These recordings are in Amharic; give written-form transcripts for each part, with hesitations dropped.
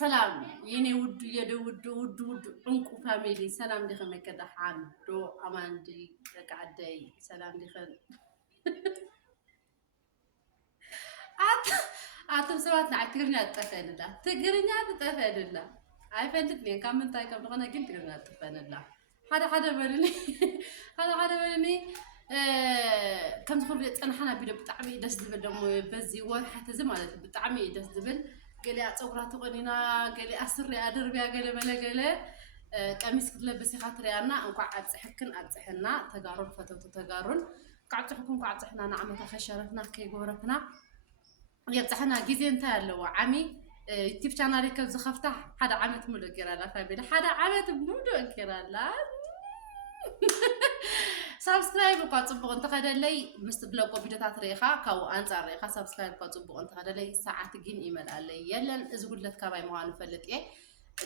ሰላም የኔ ውድ የደውድ ውድ እንቁ ፋሚሊ ሰላም ዲኸም ከዳ ሓንዶ አማንዲ ተቃደይ ሰላም ዲኸን አቶም ሰባት ናይ ትግርኛ ተጠፈንላ ትግርኛ ተጠፈንላ አይፈልጥኝ ካምንታይ ከም ደኸነ ግን ትግርኛ ተጠፈንላ ሓደ በልኒ ከም ዝኽሩ ፀናሓና ቢዶ ብጣዕሚ ደስ ዝብል ደሞ በዚ ወርሓት እዚ ማለት ብጣዕሚ ደስ ዝብል قالي أتصور تقولينا قالي أسرع أدربي قالي ملا قميص كتلبسي خاطريانا أنكو عتصحكن عتصحنا تجارون فتو تجارون قعدتحكم قعدتحنا نعم تخشرتنا كي جورتنا يتصحنا جزء انت لو عمي تيب شانالي كيف زخفتح هذا عمت ملو كيرالا فابيلا هذا عمت ملو كيرالا سبسكرايب وقاصبق انت خدا لي مستبلقو فيديوهات ريخا كاو انصار ريخا سبسكرايب وقاصبق انت خدا لي ساعات جين ايميل علي يلن ازغلت كباي مهان فلط ايه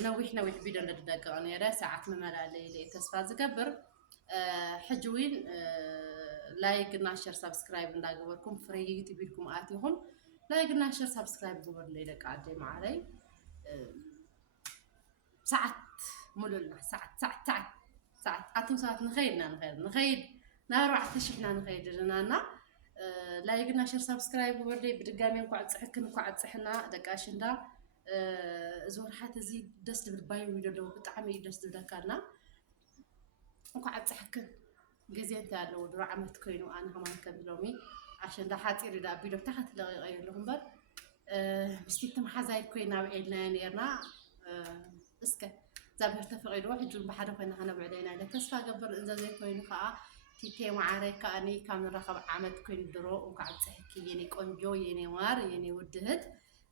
نويح فيديو نددققن يا ساعات ممل علي لي تسفا زغبر حجوين لايك እና ሼር سبسكرايب እንዳገበርኩም ፍሪ ዩቲዩብ ቢልኩም አትይሁን ላይክ እና ሼር سبسكرايب ገበር ለይ ለቃደ ማዓለይ ساعات ሙሉና ساعات أتم ساعات نخيد نروح تشحنا نخيد لنا لايكنا شير سبسكرايب وبردي بدقامي نقعد صحكن نقعد صحنا دقاشن دا زور حتى زي دست بالباي ويدلو بطعمي دست بدكالنا نقعد صحكن جزيت دالو درا عملت كوينو انا كمان كبلومي عشان دا حاطير دا بيدو تحت لغير لهم بر مستيتم حزاي كوينا وعيلنا نيرنا اسكا زابر تفقيد واحد جون بحدا فينا هنا بعدين لكسفا قبر إذا زي كوينو خا تيتي معاري كأني كامل رخب عمد كوين درو وقعد تحكي يني كونجو يني وار يني ودهت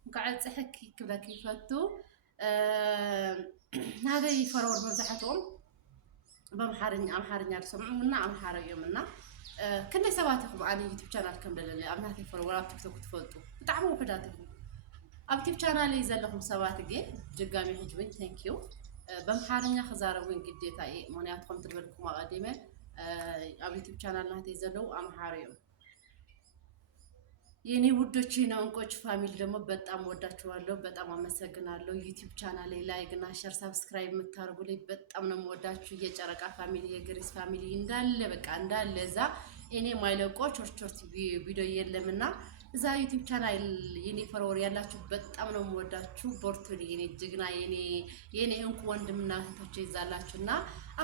وقعد تحكي كذا كيفتو هذا يفرور مزحتهم أمحارني أرسمعهم منا أمحاريهم منا كنا سواتكم على يوتيوب شانل كامل اللي أمناتي فرور ولا تيك توك تفوتوا بتعملوا حداتكم أبتيب شانل يزلهم سواتك جقامي حجبين ثانك يو بمحارنيا خزاروين قديتا اي مونياتكم تربلكم قديمه اب يوتيوب channel ናተይ ዘለው አምሃሪው የኔ ውዶች ነው እንቆች ፋሚሊ ደግሞ በጣም ወዳችኋለሁ በጣም አመሰግናለሁ ዩቲዩብ ቻናሌ ላይክ እና ሼር ሰብስክራይብ የምታርጉልኝ በጣም ነው ወዳችሁ የጨረቃ ፋሚሊ የግሪስ ፋሚሊ እንዳለ በቃ እንዳለ እዛ እኔ ማይለቆ ቾርቾር ቪዲዮ የለምና እዛ ዩቲዩብ ቻናል የኔ ፎሎወር ያላችሁ በጣም ነው ወዳችሁ ቦርቱሊ የኔ ጅግና የኔ እንቁ ወንድምና እህቶቼ ይዛላችሁና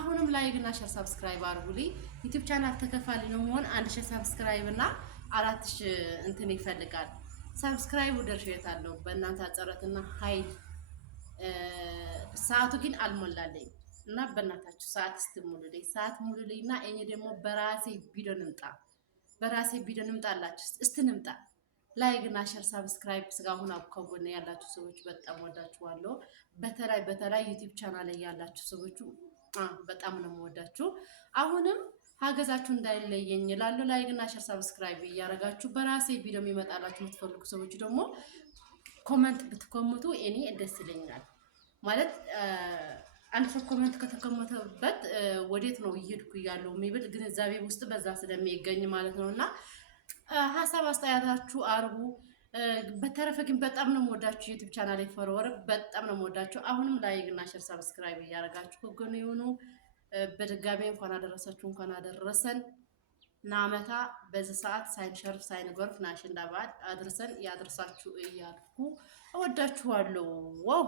አሁንም ላይክ እና ሼር ሰብስክራይብ አድርጉልኝ ዩቲዩብ ቻናል ተከፋሊ ነው መሆን 1000 ሰብስክራይብ እና 4000 እንትን ይፈልጋል ሰብስክራይብ ደርሼታለሁ በእናንተ አጸረትና ኃይል ሰዓቱ ግን አልሞላለኝ እና በእናታችሁ ሰዓት ስትሙሉልኝ ሰዓት ሙሉልኝና እኔ ደግሞ በራሴ ቪዲዮ ንምጣላችሁ እስትንምጣ ላይክ እና ሼር ሰብስክራይብ ስጋሁን አብከውነ ያላችሁ ሰዎች በጣም ወዳችኋለሁ በተለይ ዩቲዩብ ቻናል ላይ ያላችሁ ሰዎች በጣም ነው ወዳችሁ አሁንም ሀገዛችሁ እንዳይለየኝ ይላሉ ላይክ እና ሼር ሰብስክራይብ ያረጋችሁ በራሴ ቪዲዮ የሚመጣላችሁ የምትፈልጉ ሰዎች ደግሞ ኮሜንት ብትኮምቱ እኔ ደስ ይለኛል ማለት አንድ ሰው ኮሜንት ከተከመተበት ወዴት ነው ይሄድኩ ያለው የሚብል ግንዛቤ ውስጥ በዛ ስለሚገኝ ማለት ነውና ሐሳብ አስተያየታችሁ አርጉ በተረፈ ግን በጣም ነው ወዳችሁ ዩቲዩብ ቻናል ፎሎወር በጣም ነው ወዳችሁ አሁንም ላይክ እና ሼር ሰብስክራይብ ያረጋችሁ ጎን ይሁኑ በድጋሚ እንኳን አደረሳችሁ እንኳን አደረሰን። ናመታ በዚህ ሰዓት ሳይንሸርፍ ሳይንጎርፍ ናሽንዳ በዓል አድርሰን ያድርሳችሁ እያልኩ እወዳችኋለሁ። ዋው